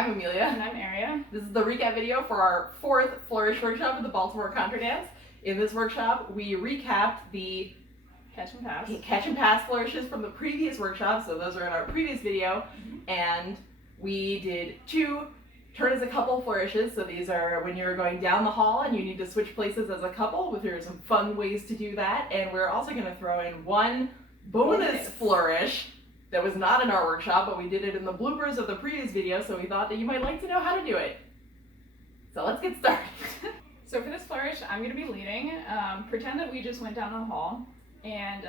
I'm Amelia. And I'm Eria. This is the recap video for our 4th Flourish workshop of the Baltimore Contra dance. In this workshop, we recapped the Catch and pass flourishes from the previous workshop, so those are in our previous video, and we did 2 turn as a couple flourishes. So these are when you're going down the hall and you need to switch places as a couple. There are some fun ways to do that, and we're also going to throw in one bonus flourish that was not in our workshop, but we did it in the bloopers of the previous video, so we thought that you might like to know how to do it. So let's get started. So for this flourish, I'm going to be leading. Pretend that we just went down the hall, and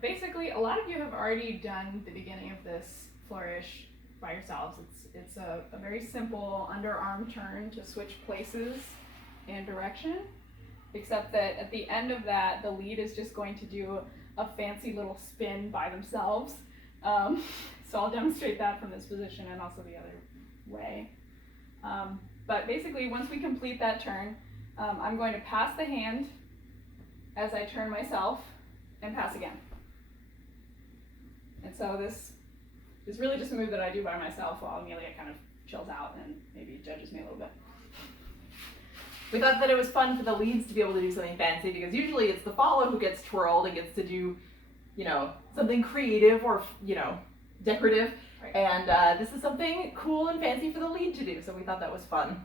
basically a lot of you have already done the beginning of this flourish by yourselves. It's a very simple underarm turn to switch places and direction, except that at the end of that, the lead is just going to do a fancy little spin by themselves. So I'll demonstrate that from this position and also the other way. But basically, once we complete that turn, I'm going to pass the hand as I turn myself and pass again. And so this is really just a move that I do by myself while Amelia kind of chills out and maybe judges me a little bit. We thought that it was fun for the leads to be able to do something fancy, because usually it's the follow who gets twirled and gets to do, something creative or, decorative. Right. And this is something cool and fancy for the lead to do, so we thought that was fun.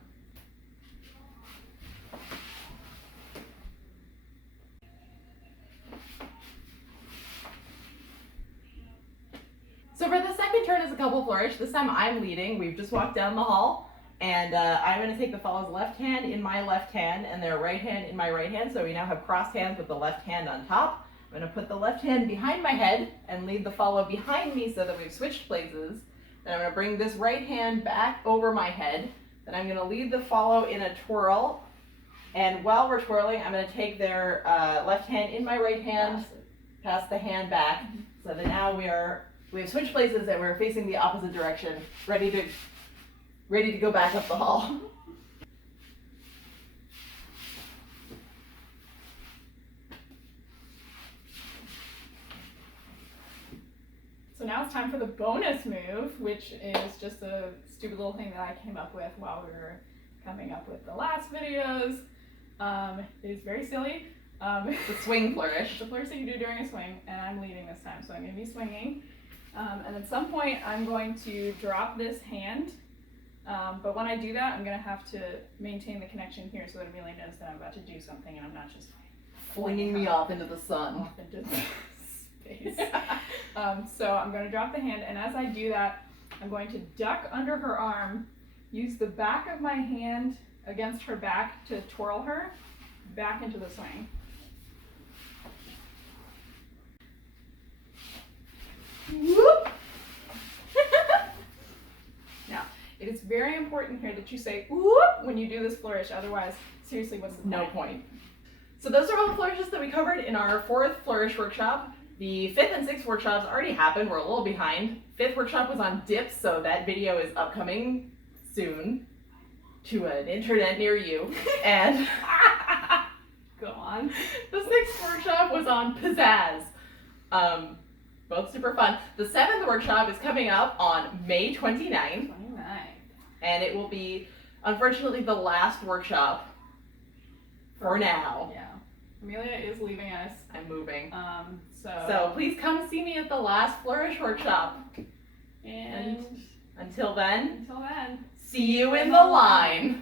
So for the second turn as a couple flourish, this time I'm leading. We've just walked down the hall, and I'm going to take the follow's left hand in my left hand and their right hand in my right hand, so we now have crossed hands with the left hand on top. I'm going to put the left hand behind my head and lead the follow behind me so that we've switched places. Then I'm going to bring this right hand back over my head. Then I'm going to lead the follow in a twirl, and while we're twirling, I'm going to take their left hand in my right hand, pass the hand back, so that now we have switched places and we're facing the opposite direction, ready to go back up the hall. So now it's time for the bonus move, which is just a stupid little thing that I came up with while we were coming up with the last videos. It is very silly. It's a swing flourish. It's a flourish that you do during a swing, and I'm leading this time, so I'm going to be swinging. And at some point, I'm going to drop this hand, but when I do that, I'm going to have to maintain the connection here so that Amelia knows that I'm about to do something and I'm not just Flinging me off into the sun. off into space. So I'm going to drop the hand, and as I do that, I'm going to duck under her arm, use the back of my hand against her back to twirl her back into the swing. Whoop! Now, it is very important here that you say whoop when you do this flourish, otherwise, seriously, what's the point? No point. So those are all the flourishes that we covered in our 4th flourish workshop. The 5th and 6th workshops already happened. We're a little behind. 5th workshop was on dips, so that video is upcoming soon to an internet near you. And Go on. the 6th workshop was on pizzazz. Both super fun. The 7th workshop is coming up on May 29th. 29. And it will be, unfortunately, the last workshop for now. Yeah. Amelia is leaving us. I'm moving. So please come see me at the last flourish workshop. and Until then, see you in the line.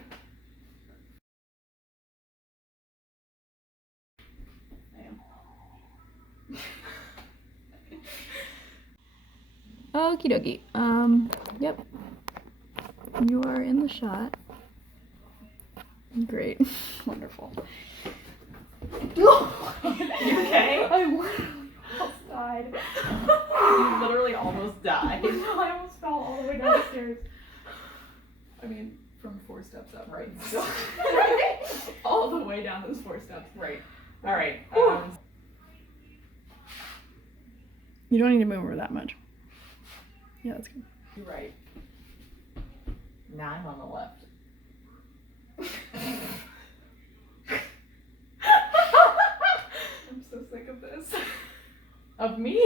Okie dokie. Yep. You are in the shot. Great. Wonderful. You okay? I literally almost died. You literally almost died. I almost fell all the way down the stairs. I mean, from 4 steps up, right? So, all the way down those 4 steps. Right. All right. You don't need to move her that much. Yeah, that's good. You're right. Now I'm on the left. I'm so sick of this. Of me?